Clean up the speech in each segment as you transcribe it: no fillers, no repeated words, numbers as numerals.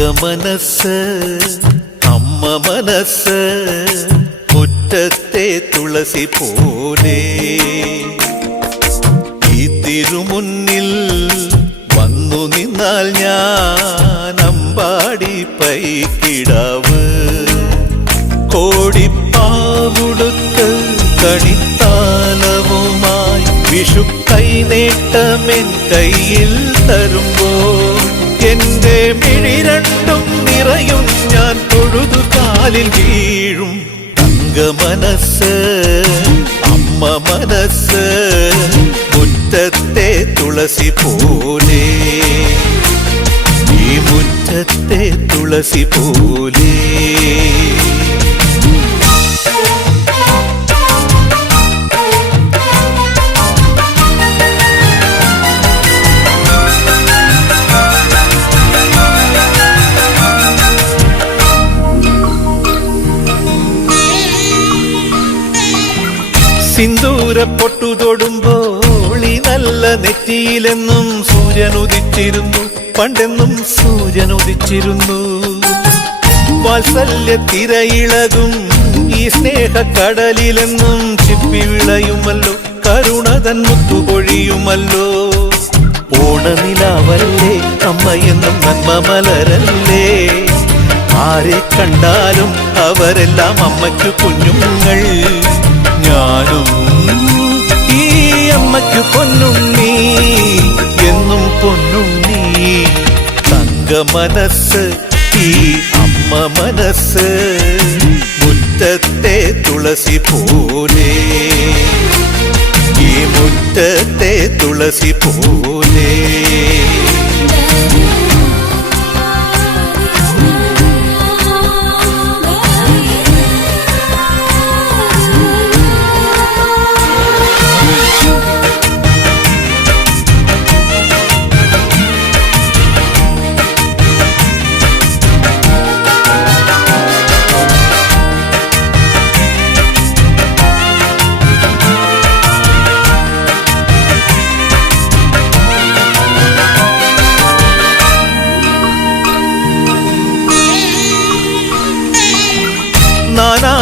തങ്കമനസ് അമ്മ മനസ്സ് മുറ്റത്തെ തുളസി പോലെ ഈ തിരുമുന്നിൽ വന്നു നിന്നാൽ ഞാൻ അമ്പാടി പൈക്കിടാവ് കോടിപ്പാവുടുത്ത് കണിത്താലവുമായി വിഷു കൈനേട്ടമെൻ കയ്യിൽ തരുമ്പോൾ എന്റെ മിഴി രണ്ടും നിറയും ഞാൻ തൊഴുതു കാലിൽ വീഴും തങ്കമനസ് അമ്മ മനസ്സ് മുറ്റത്തെ തുളസി പോലെ ഈ മുറ്റത്തെ തുളസി പോലെ സിന്ദൂര പൊട്ടു തൊടുമ്പോൾ ഈ നല്ല നെറ്റിയിലെന്നും സൂര്യനുദിച്ചിരുന്നു പണ്ടെന്നും സൂര്യനുദിച്ചിരുന്നു വാത്സല്യ തിരയിളകും ഈ സ്നേഹക്കടലിലെന്നും ചിപ്പി വിളയുമല്ലോ കരുണതൻ മുത്തുപൊഴിയുമല്ലോ ഓണനിലാവല്ലേ അമ്മയെന്നും നന്മ മലരല്ലേ ആരെ കണ്ടാലും അവരെല്ലാം അമ്മയ്ക്കു കുഞ്ഞുങ്ങൾ ഞാനും ഈ അമ്മയ്ക്കു പൊന്നുണ്ണി എന്നും പൊന്നുണ്ണി തങ്കമനസ് ഈ അമ്മ മനസ്സ് മുറ്റത്തെ തുളസി പോലെ ഈ മുറ്റത്തെ തുളസി പോലെ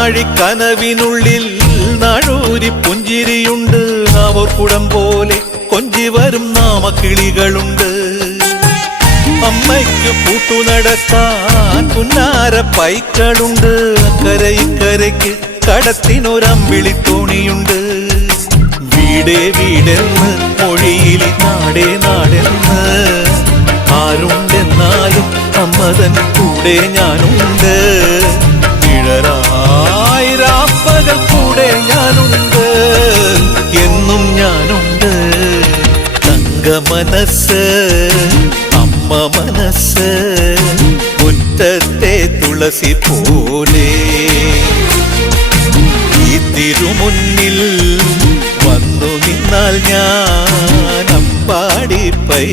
നാനാഴിക്കനവിനുള്ളിൽ നാഴൂരി പുഞ്ചിരിയുണ്ട് അവർ കുടം പോലെ കൊഞ്ചി വരും നാമക്കിളികളുണ്ട് അമ്മയ്ക്ക് കൂട്ടു നടക്കാൻ പുന്നാര പൈക്കളുണ്ട് അക്കരെ ഇക്കരയ്ക്ക് കടത്തിനൊരമ്പിളിത്തോണിയുണ്ട് വീടേ വീടെന്ന് മൊഴിയിലി നാടേ നാടെന്ന് ആരുണ്ടെന്നാലും അമ്മതൻ കൂടെ ഞാനുണ്ട് നിഴലായിരാപ്പകൽ കൂടെ ഞാനുണ്ട് എന്നും ഞാനുണ്ട് തങ്കമനസ് അമ്മ മനസ്സ് മുറ്റത്തെ തുളസി പോലെ ഈ തിരുമുന്നിൽ വന്നു നിന്നാൽ ഞാൻ അമ്പാടി പൈ